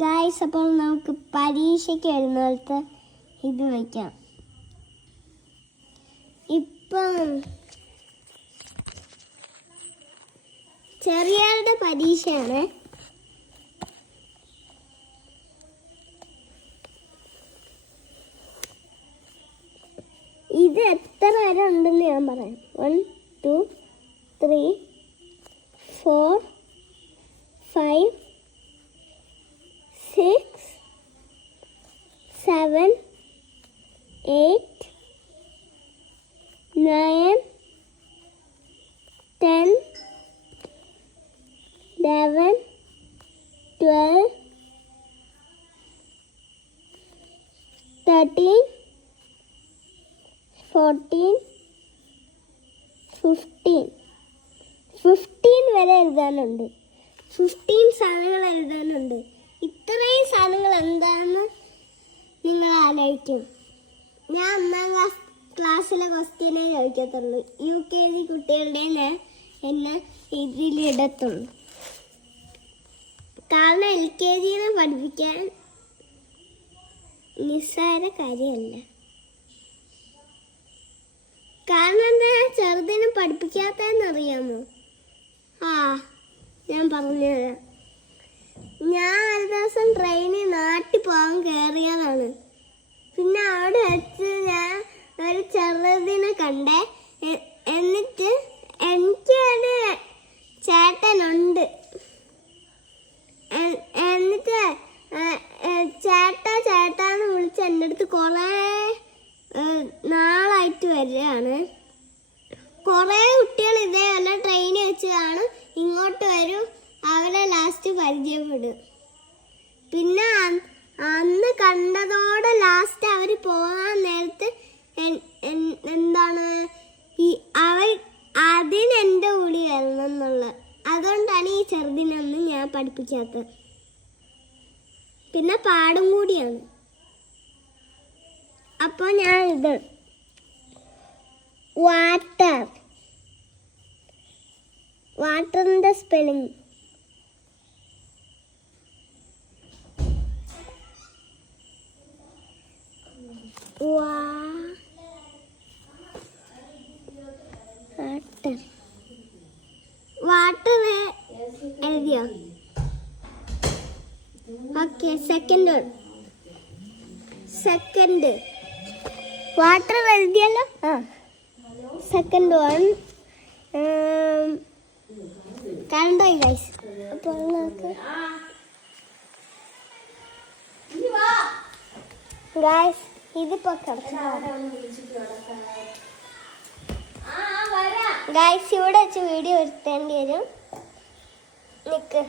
Guys, അപ്പോൾ നമുക്ക് പരീക്ഷയ്ക്ക് വരുന്നിടത്ത് ഇത് വയ്ക്കാം. ഇപ്പം ചെറിയാളുടെ പരീക്ഷയാണ്. ഇത് എത്ര വരെ ഉണ്ടെന്ന് ഞാൻ പറയാം. 1 2 3 4 5 6 7 8 9 10 11 12 13 14 15 വരെ എഴുതാനുണ്ട്. 15 സാധനങ്ങൾ എഴുതാനുണ്ട്. ഇത്രയും സാധനങ്ങൾ എന്താണെന്ന് നിങ്ങൾ ആലോചിക്കും. ഞാൻ 1ാം ക്ലാസ്സിലെ ക്വസ്റ്റ്യനെ ചോദിക്കത്തുള്ളൂ. UKG കുട്ടികളുടെ എന്നെ ഇതിലിടത്തുള്ളൂ. കാരണം LKG പഠിപ്പിക്കാൻ നിസ്സാര കാര്യമല്ല. കാരണം എന്താ ചെറുതിനെ പഠിപ്പിക്കാത്തതെന്നറിയാമോ? ഞാൻ പറഞ്ഞുതരാം. ഞാൻ ഒരു ദിവസം ട്രെയിനിൽ നാട്ടിൽ പോകാൻ കയറിയതാണ്. പിന്നെ അവിടെ വെച്ച് ഞാൻ ഒരു ചെറുതിനെ കണ്ടേ. എന്നിട്ട് എനിക്കൊരു ചേട്ടനുണ്ട്. എന്നിട്ട് ചേട്ടാന്ന് വിളിച്ച് എൻ്റെ അടുത്ത് കുറേ നാളായിട്ട് വരികയാണ്. കുറേ കുട്ടികൾ ഇതേപോലെ ട്രെയിനിൽ വെച്ച് കാണും, ഇങ്ങോട്ട് വരും, അവരെ ലാസ്റ്റ് പരിചയപ്പെടും. പിന്നെ അന്ന് കണ്ടതോടെ ലാസ്റ്റ് അവർ പോകാൻ നേരത്ത് എന്താണ് അതിനെൻ്റെ കൂടി വരണം എന്നുള്ളത്. അതുകൊണ്ടാണ് ഈ ചെറുതിനൊന്നും ഞാൻ പഠിപ്പിക്കാത്തത്. പിന്നെ പാടും കൂടിയാണ്. അപ്പോൾ ഞാൻ ഇത് വാട്ടറിൻ്റെ സ്പെല്ലിംഗ് വാട്ടർ എഴുതിയോ? ഓക്കെ, സെക്കൻഡ് വാട്ടർ എഴുതിയല്ലോ. സെക്കൻഡ് വൺ കണ്ടായി ഗൈസ്. അപ്പോൾ ഗൈസ് ഇതിപ്പോൾ ഗൈസ് ഇവിടെ വെച്ച് വീഡിയോ എടുത്തേണ്ടി വരും. നിക്ക്.